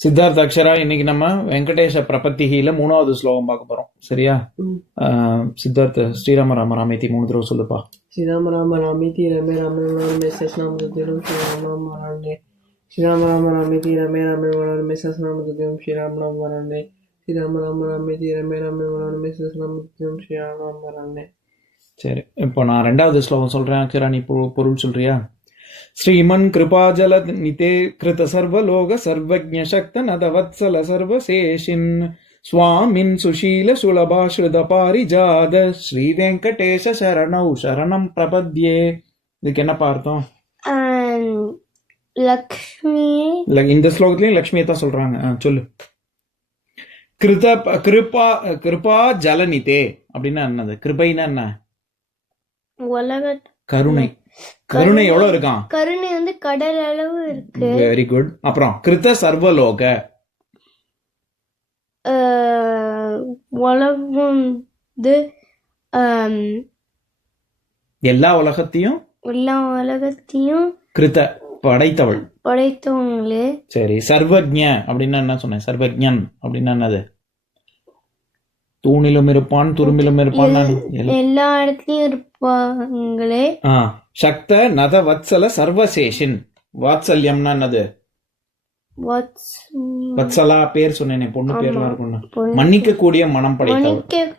சித்தார்த்த அக்ஷரா, இன்னைக்கு நம்ம வெங்கடேஷ பிரபத்திகில 3வது ஸ்லோகம் பார்க்க போறோம். சரியா? சித்தார்த்த ஸ்ரீராம ராம ராமேதி 3 தடவை சொல்லுப்பா. ஸ்ரீராம ராம ராமேதி ரமே ராமே மனோரமே சஸ்நாம துதிரம் ஸ்ரீராம ராம வரணே. ஸ்ரீராம ராம ராமேதி ரமே ராமே மனோரமே சஸ்நாம துதிரம் ஸ்ரீராம ராம வரணே. ஸ்ரீராம ராம ராமேதி ரமே ராமே மனோரமே சஸ்நாம துதிரம் ஸ்ரீராம ராம வரணே. சரி, இப்போ நான் 2வது ஸ்லோகம் சொல்றேன். அக்ஷரா, நீ பொருள் சொல்றியா? श्रीमन् कृपाजल निते कृत सर्वलोक सर्वज्ञ शक्त नदवत्सल सर्वशेषिन् स्वामिन् सुशील सुलभाश्रित पारिजात श्री वेंकटेश शरणौ शरणं प्रपद्ये. இதுக்கு என்ன பார்த்தோம்? லக்ஷ்மி. இந்த ஸ்லோகத்திலயும் லக்ஷ்மியை தான் சொல்றாங்க. சொல்லு. கிருபா ஜலநிதே அப்படின்னா என்னது? கிருபைனா என்ன? உலக கருணை. கருணை எவ்வளவு இருக்கான்? கருணை வந்து கடல் அளவு இருக்கு. Very good. அப்புறம் கிருத சர்வலோக, உலகம் எல்லா உலகத்தையும் கிருத படைத்தவங்களே. சரி, சர்வஜ்ஞ அப்படின்னா என்ன சொன்னேன்? சர்வஜ்ஞன் அப்படின்னா என்னது? தூணிலும் இருப்பான், துரும்பிலும் இருப்பான், எல்லா இடத்துலயும் இருப்பாங்களே. சக்த நத வத்சல சர்வசேஷின். வாத்சல்யம்னா என்னது? வத்சலா பேர் சொன்னேனே, பொண்ணு பேர்லாம் இருக்கும். மன்னிக்க கூடிய மனம் படைத்தவர்.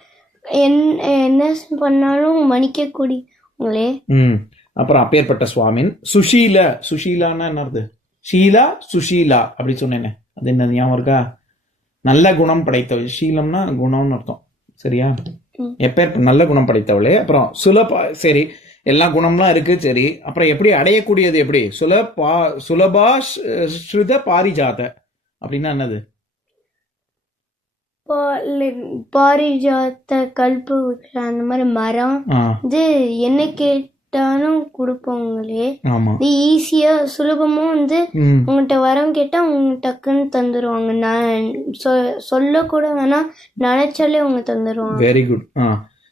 என்ன பண்ணாலும் மன்னிக்க கூடியவங்களே. அப்புறம் அப்பேற்பட்ட சுவாமின். சுஷீல, சுஷீலான்னா என்னது? ஷீலா சுஷீலா அப்படி சொன்னேனே, அது என்ன ஞாபகம் இருக்கா? நல்ல குணம் படைத்தவள். ஷீலம்னா குணம்னு அர்த்தம். சரியா? எப்பேற்ப நல்ல குணம் படைத்தவளே. அப்புறம் சரி, எல்லா குணம்லாம் இருக்கு. சரி, அப்புறம் எப்படி அடையக்கூடியது? எப்படி? சுலபா ஸ்ருத பாரிஜாத அப்படின்னா என்னது? பாரிஜாத்த கல்பு அந்த மாதிரி மரம். இது என்ன கேட்டாலும் கொடுப்பவங்களே. ஈஸியா சுலபமா வந்து உங்கள்கிட்ட வரம் கேட்டா அவங்க டக்குன்னு தந்துருவாங்க. நான் சொல்ல கூட வேணா, நினைச்சாலே அவங்க தந்துருவாங்க. Very good.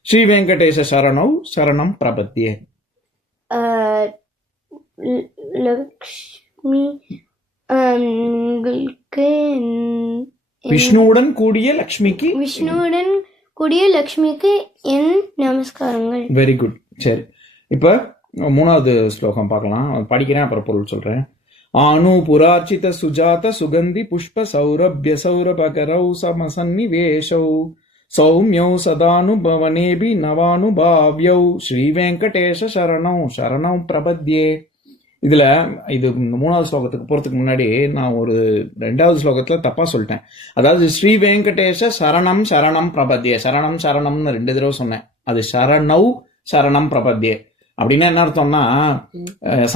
ஸ்ரீ வெங்கடேஷ சரணௌ சரணம் பிரபத்தியே. லக்ஷ்மி விஷ்ணுவுடன் கூடிய லக்ஷ்மிக்கு என் நமஸ்காரங்கள். Very good. சரி, இப்ப 3வது ஸ்லோகம் பார்க்கலாம். படிக்கிறேன், அப்புறம் பொருள் சொல்றேன். ஆனு புரார்ச்சித சுஜாத சுகந்தி புஷ்ப சௌரபிய சௌரபகரௌ சமசன்னிவேஷௌ சௌமியௌ சதானுபவனேபி நவானுபாவ்யௌ ஸ்ரீ வெங்கடேஷ சரணௌ சரணௌ பிரபத்யே. இதுல இது 3வது ஸ்லோகத்துக்கு போறதுக்கு முன்னாடி நான் ஒரு 2வது ஸ்லோகத்துல தப்பா சொல்லிட்டேன். அதாவது ஸ்ரீ வெங்கடேஷ சரணம் சரணம் பிரபத்யே, சரணம் சரணம்னு 2 தடவை சொன்னேன். அது சரணௌ சரணம் பிரபத்யே அப்படின்னா என்ன அர்த்தம்னா,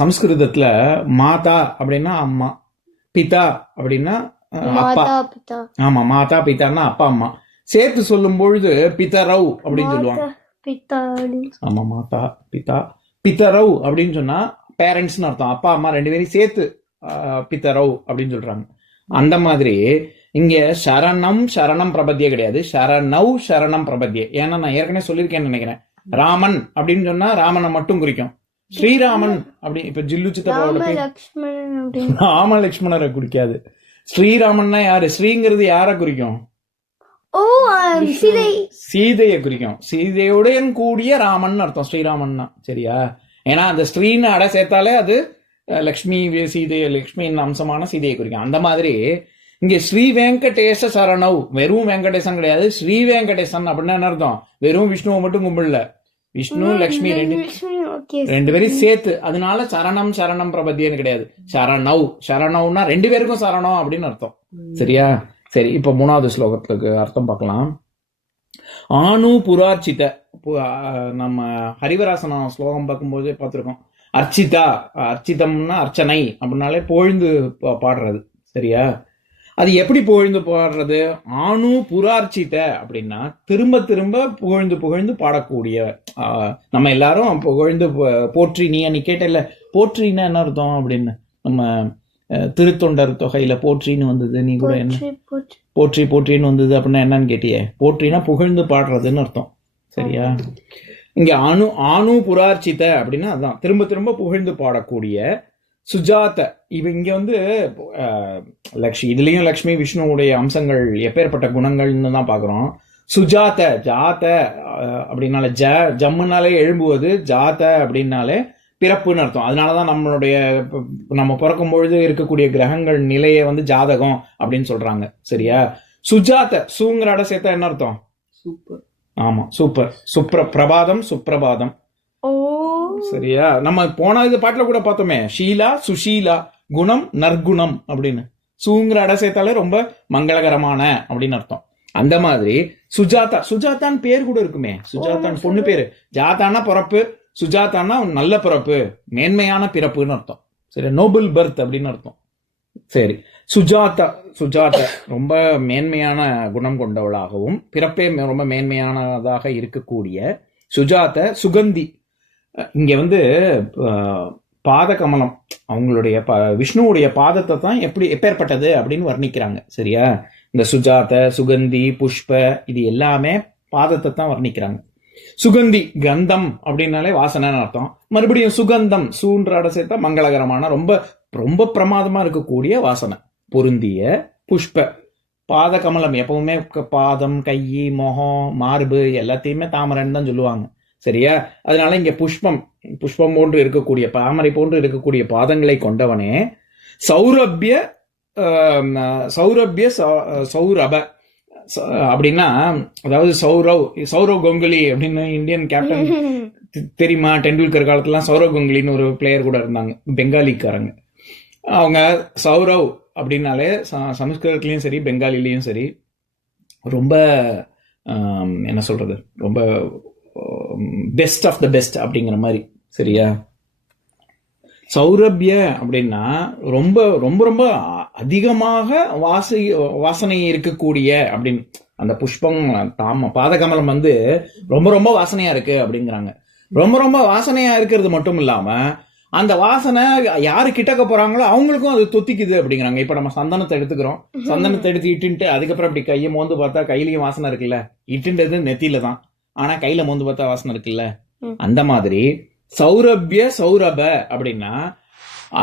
சம்ஸ்கிருதத்துல மாதா அப்படின்னா அம்மா, பிதா அப்படின்னா அப்பா. ஆமா, மாதா பிதான்னா அப்பா அம்மா. சேர்த்து சொல்லும் பொழுது பிதரவ் அப்படின்னு சொல்லுவாங்க. ஆமா, மாதா பிதா. பிதரவ் அப்படின்னு சொன்னா பேரண்ட்ஸ்னு அர்த்தம். அப்பா அம்மா 2 பேரையும் சேர்த்து பிதரவ் அப்படின்னு சொல்றாங்க. அந்த மாதிரி இங்க சரணம் சரணம் பிரபத்தியே கிடையாது, சரணவ் சரணம் பிரபத்தியே. ஏன்னா நான் ஏற்கனவே சொல்லியிருக்கேன்னு நினைக்கிறேன். ராமன் அப்படின்னு சொன்னா ராமனை மட்டும் குறிக்கும். ஸ்ரீராமன் அப்படி இப்ப ஜில்லு சித்தப்பாவோட ராம லட்சுமணரை குறிக்காது. ஸ்ரீராமன்னா யாரு? ஸ்ரீங்கிறது யார குறிக்கும்? சீதையை குறிக்கும். சீதையுடன் கூடிய ராமன் அர்த்தம் ஸ்ரீராமன்னா. சரியா? ஏன்னா அந்த ஸ்ரீன்னு அடை சேர்த்தாலே அது லக்ஷ்மி சீதையை, லக்ஷ்மியின் அம்சமான சீதையை குறிக்கும். அந்த மாதிரி இங்க ஸ்ரீ வெங்கடேஷ சரணவ், வெறும் வெங்கடேசன் கிடையாது, ஸ்ரீ வெங்கடேசன் அப்படின்னா என்ன அர்த்தம்? வெறும் விஷ்ணுவை மட்டும் கும்பிடல, விஷ்ணு லக்ஷ்மி 2 பேரையும் சேர்த்து. அதனால சரணம் சரணம் பிரபத்தியன்னு கிடையாது, சரணவ். சரணவ்னா 2 பேருக்கும் சரணம் அப்படின்னு அர்த்தம். சரியா? சரி, இப்ப 3வது ஸ்லோகத்துக்கு அர்த்தம் பார்க்கலாம். ஆனு புரார்ச்சித, நம்ம ஹரிவராசனம் ஸ்லோகம் பார்க்கும்போதே பார்த்துருக்கோம். அர்ச்சிதா, அர்ச்சிதம்னா அர்ச்சனை அப்படின்னாலே பொழுந்து பாடுறது. சரியா? அது எப்படி புகழ்ந்து பாடுறது? ஆணு புரார்ச்சித அப்படின்னா திரும்ப திரும்ப புகழ்ந்து புகழ்ந்து பாடக்கூடிய. நம்ம எல்லாரும் புகழ்ந்து போற்றி. நீ கேட்டல போற்றின்னா என்ன அர்த்தம் அப்படின்னு. நம்ம திருத்தொண்டர் தொகையில போற்றின்னு வந்தது. நீ கூட என்ன போற்றி போற்றின்னு வந்தது அப்படின்னா என்னன்னு கேட்டியே. போற்றினா புகழ்ந்து பாடுறதுன்னு அர்த்தம். சரியா? இங்க ஆணு புரார்ச்சித அப்படின்னா அதான் திரும்ப திரும்ப புகழ்ந்து பாடக்கூடிய சுஜாத இங்க வந்து இதுலயும் லக்ஷ்மி விஷ்ணுவுடைய அம்சங்கள் எப்பேற்பட்ட குணங்கள்னு தான் பாக்குறோம். சுஜாத ஜாத அப்படின்னாலே ஜம்முனாலே எழும்புவது, ஜாத அப்படின்னாலே பிறப்புன்னு அர்த்தம். அதனாலதான் நம்ம பிறக்கும் பொழுது இருக்கக்கூடிய கிரகங்கள் நிலையை வந்து ஜாதகம் அப்படின்னு சொல்றாங்க. சரியா? சுஜாத சூங்கிற அட சேர்த்தா என்ன அர்த்தம்? சூப்பர். ஆமா, சூப்பர். பிரபாதம், சுப்பிரபாதம். சரியா? நம்ம போன இது பாட்டுல கூட பார்த்தோமே, ஷீலா சுஷீலா, குணம் நற்குணம் அப்படின்னு. சூங்கிற அட சேர்த்தாலே ரொம்ப மங்களகரமான அப்படின்னு அர்த்தம். அந்த மாதிரி சுஜாதான் பேர் கூட இருக்குமே, சுஜாதான் பொண்ணு பேரு. ஜாதானா பிறப்பு, சுஜாதானா நல்ல பிறப்பு, மேன்மையான பிறப்புன்னு அர்த்தம். சரி, நோபல் பர்த் அப்படின்னு அர்த்தம். சரி, சுஜாதா ரொம்ப மேன்மையான குணம் கொண்டவளாகவும் பிறப்பே ரொம்ப மேன்மையானதாக இருக்கக்கூடிய சுஜாத. சுகந்தி இங்க வந்து பாத கமலம், அவங்களுடைய விஷ்ணுவுடைய பாதத்தை தான் எப்பேற்பட்டது அப்படின்னு வர்ணிக்கிறாங்க. சரியா? இந்த சுஜாத, சுகந்தி, புஷ்ப இது எல்லாமே பாதத்தை தான் வர்ணிக்கிறாங்க. சுகந்தி கந்தம் அப்படின்னாலே வாசனைன்னு அர்த்தம். மறுபடியும் சுகந்தம் சூன்றாட சேர்த்தா மங்களகரமான ரொம்ப ரொம்ப பிரமாதமா இருக்கக்கூடிய வாசனை பொருந்திய புஷ்ப. பாத கமலம் எப்பவுமே பாதம், கை, முகம், மார்பு எல்லாத்தையுமே தாமரைன்னு தான் சொல்லுவாங்க. சரியா? அதனால இங்க புஷ்பம் போன்று இருக்கக்கூடிய, தாமரை போன்று இருக்கக்கூடிய பாதங்களை கொண்டவனே. சௌரபிய சௌரப அப்படின்னா, அதாவது சௌரவ் கங்குலி அப்படின்னு இந்தியன் கேப்டன் தெரியுமா? டெண்டுல்கர் காலத்துலாம் சௌரவ் கங்குலின்னு ஒரு பிளேயர் கூட இருந்தாங்க, பெங்காலிக்காரங்க. அவங்க சௌரவ் அப்படின்னாலே சமஸ்கிருதத்துலயும் சரி பெங்காலிலையும் சரி ரொம்ப என்ன சொல்றது, ரொம்ப பெஸ்ட் ஆஃப் த பெஸ்ட் அப்படிங்கிற மாதிரி. சரியா? சௌரபிய அப்படின்னா ரொம்ப ரொம்ப ரொம்ப அதிகமாக வாசனை இருக்கக்கூடிய அப்படின்னு. அந்த புஷ்பம் பாதகமலம் வந்து ரொம்ப ரொம்ப வாசனையா இருக்கு அப்படிங்கிறாங்க. ரொம்ப ரொம்ப வாசனையா இருக்கிறது மட்டும் இல்லாம அந்த வாசனை யாரு கிட்டக்க போறாங்களோ அவங்களுக்கும் அது தொத்திக்குது அப்படிங்கிறாங்க. இப்ப நம்ம சந்தனத்தை எடுத்துக்கிறோம், சந்தனத்தை எடுத்து இட்டுன்ட்டு அதுக்கப்புறம் அப்படி கையை மோந்து பார்த்தா கையிலயும் வாசனை இருக்குல்ல. இட்டுன்றது நெத்தியில தான், ஆனா கையில மோந்து பார்த்தா வாசனை இருக்குல்ல. அந்த மாதிரி சௌரப அப்படின்னா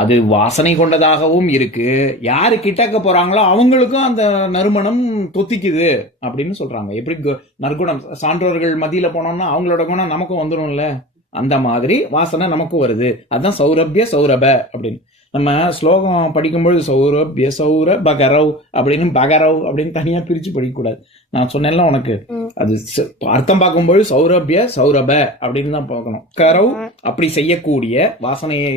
அது வாசனை கொண்டதாகவும் இருக்கு, யாரு கிட்டக்க போறாங்களோ அவங்களுக்கும் அந்த நறுமணம் தொத்திக்குது அப்படின்னு சொல்றாங்க. எப்படி நற்குணம் சான்றோர்கள் மத்தியில போனோம்னா அவங்களோட குணம் நமக்கும் வந்துடும்ல, அந்த மாதிரி வாசனை நமக்கும் வருது. அதுதான் சௌரப அப்படின்னு. நம்ம ஸ்லோகம் படிக்கும்போது சௌரபிய பகரவ் அப்படின்னு பகரவ் அப்படின்னு தனியா பிரிச்சு படிக்கக்கூடாது. நான் சொன்னேன்ல உனக்கு, அது அர்த்தம் பார்க்கும்போது சௌரப அப்படின்னு தான் பார்க்கணும். கரவ் அப்படி செய்யக்கூடிய, வாசனையை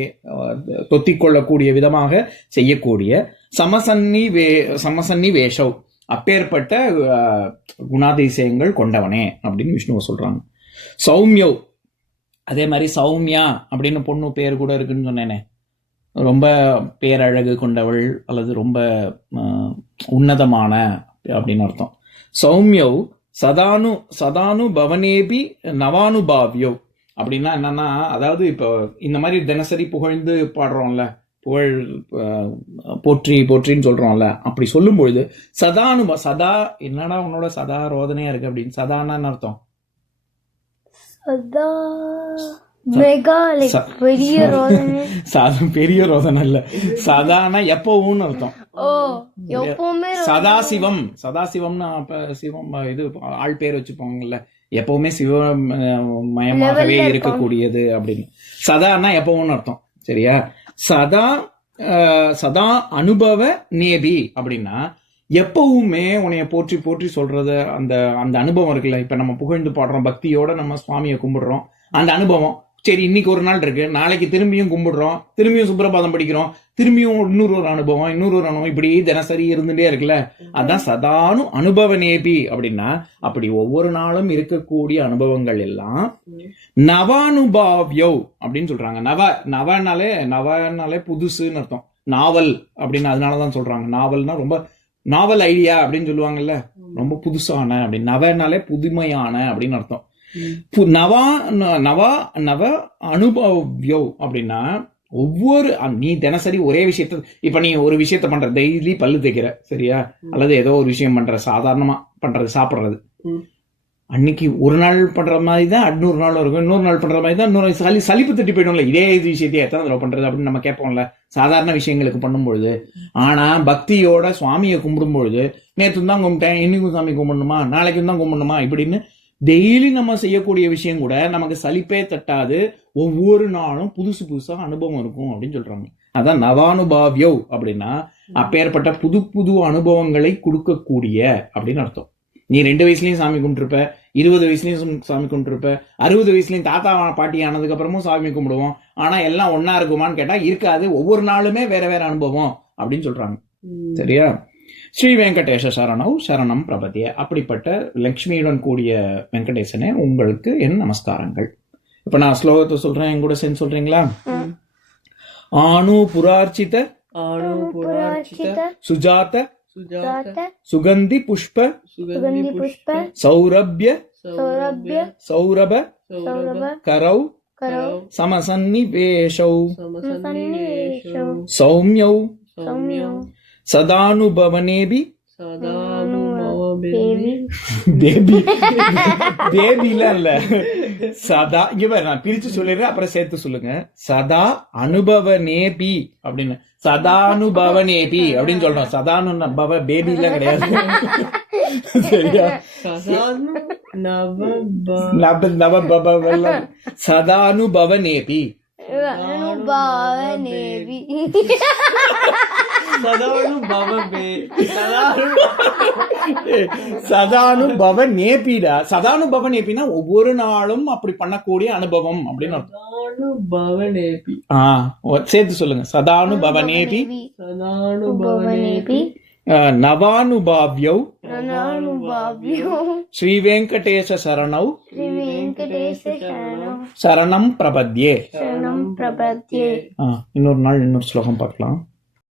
தொத்திக்கொள்ளக்கூடிய விதமாக செய்யக்கூடிய. சமசன்னி வேஷவ் அப்பேற்பட்ட குணாதிசயங்கள் கொண்டவனே அப்படின்னு விஷ்ணுவை சொல்றாங்க. சௌமியவ் அதே மாதிரி சௌமியா அப்படின்னு பொண்ணு பேர் கூட இருக்குன்னு சொன்னேனே, ரொம்ப பேரழகு கொண்டவள் அல்லது ரொம்ப உன்னதமான அப்படின்னு அர்த்தம். சௌமியவ் சதானு பவனேபி நவானுபாவியோ அப்படின்னா என்னன்னா, அதாவது இப்போ இந்த மாதிரி தினசரி புகழ்ந்து பாடுறோம்ல, புகழ் போற்றின்னு சொல்றோம்ல, அப்படி சொல்லும் பொழுது சதா என்னடா உன்னோட சதா ரோதனையா இருக்கு அப்படின்னு. சதானா என்ன அர்த்தம்? பெரிய ரோதனை இல்ல, சதானா எப்பவும் அர்த்தம். சதாசிவம்னு சிவம் இது ஆள் பேர் வச்சுப்பாங்கல்ல, எப்பவுமே சிவமயமாகவே இருக்கக்கூடியது அப்படின்னு. சதானா எப்பவும் அர்த்தம். சரியா? சதா அனுபவ நேபி அப்படின்னா எப்பவுமே உன்னைய போற்றி போற்றி சொல்றது. அந்த அந்த அனுபவம் இருக்குல்ல, இப்ப நம்ம புகழ்ந்து பாடுறோம், பக்தியோட நம்ம சுவாமியை கும்பிடுறோம், அந்த அனுபவம். சரி, இன்னைக்கு ஒரு நாள் இருக்கு, நாளைக்கு திரும்பியும் கும்பிடுறோம், திரும்பியும் சுப்ரபாதம் படிக்கிறோம், திரும்பியும் இன்னொரு அனுபவம், இப்படி தினசரி இருந்துட்டே இருக்குல்ல. அதான் சதானு அனுபவ நேபி அப்படின்னா, அப்படி ஒவ்வொரு நாளும் இருக்கக்கூடிய அனுபவங்கள் எல்லாம் நவானுபாவியோ அப்படின்னு சொல்றாங்க. நவனாலே புதுசுன்னு அர்த்தம். நாவல் அப்படின்னு அதனாலதான் சொல்றாங்க. நாவல்னா ரொம்ப நாவல் ஐடியா அப்படின்னு சொல்லுவாங்கல்ல, ரொம்ப புதுசான அப்படின்னு. நவனாலே புதுமையான அப்படின்னு அர்த்தம். நவ அனுபவியோ அப்படின்னா ஒவ்வொரு நீ தினசரி ஒரே விஷயத்த, இப்ப நீ ஒரு விஷயத்த பண்ற, டெய்லி பல்லு தேய்க்கிற, சரியா? அல்லது ஏதோ ஒரு விஷயம் பண்ற, சாதாரணமா பண்றது, சாப்பிடுறது, அன்னைக்கு ஒரு நாள் பண்ற மாதிரி தான் இன்னொரு நாள் இருக்கும், இன்னொரு நாள் பண்ற மாதிரி தான் இன்னொரு சலிப்பு தட்டி போயிடும்ல. இதே விஷயத்தையே எத்தனை தடவை பண்றது அப்படின்னு நம்ம கேட்போம்ல சாதாரண விஷயங்களுக்கு பண்ணும்பொழுது. ஆனா பக்தியோட சுவாமியை கும்பிடும்பொழுது நேற்று தான் கும்பிட்டேன், இன்னைக்கும் சாமி கும்பிடணுமா, நாளைக்கும் தான் கும்பிடணுமா இப்படின்னு டெய்லி நம்ம செய்யக்கூடிய விஷயம் கூட நமக்கு சலிப்பே தட்டாது. ஒவ்வொரு நாளும் புதுசு புதுசா அனுபவம் இருக்கும் அப்படின்னு சொல்றாங்க. அதான் நவானுபாவியோ அப்படின்னா அப்பேற்பட்ட புது புது அனுபவங்களை கொடுக்கக்கூடிய அப்படின்னு அர்த்தம். நீ 2 வயசுலயும் சாமி கும்பிட்டுருப்ப, 20 வயசுலயும் சாமி கும்பிட்டுருப்ப, 60 வயசுலயும் தாத்தா பாட்டி ஆனதுக்கு அப்புறமும் சாமி கும்பிடுவோம். ஆனா எல்லாம் ஒன்னா இருக்குமான்னு கேட்டா இருக்காது. ஒவ்வொரு நாளுமே வேற வேற அனுபவம் அப்படின்னு சொல்றாங்க. சரியா? ஸ்ரீ வெங்கடேஷ சரணவ் சரணம் பிரபதிய. அப்படிப்பட்ட லட்சுமியுடன் கூடிய வெங்கடேசனே உங்களுக்கு என் நமஸ்காரங்கள். இப்ப நான் ஸ்லோகத்தை சொல்றேன், என் கூட சேர்ந்து சொல்றீங்களா? ஆணு புரார்ச்சித சுஜாத சுகந்தி புஷ்ப சௌரபிய சௌரப கரௌ சமசன்னிவேஷௌ சௌம்யௌ சதானுபவனேபி பேபிலாம் இல்ல, சதா. இங்க நான் பிரிச்சு சொல்லிடுறேன், அப்புறம் சேர்த்து சொல்லுங்க. சதா அனுபவனேபி அப்படின்னு, சதானுபவனேபி அப்படின்னு சொல்றோம். சதானுபவ பேபி எல்லாம் கிடையாது. சரியா? சதானுபவனேபி சதானுபவ நேபிடா. சதானுபவ நேபினா ஒவ்வொரு நாளும் அப்படி பண்ணக்கூடிய அனுபவம் அப்படின்னு சேர்த்து சொல்லுங்க. சதானுபவ நேபி நவானுபாவ்யௌ ஸ்ரீ வெங்கடேஷ சரணௌ சரணம் பிரபத்யே. இன்னொரு நாள் இன்னொரு ஸ்லோகம் பார்க்கலாம்.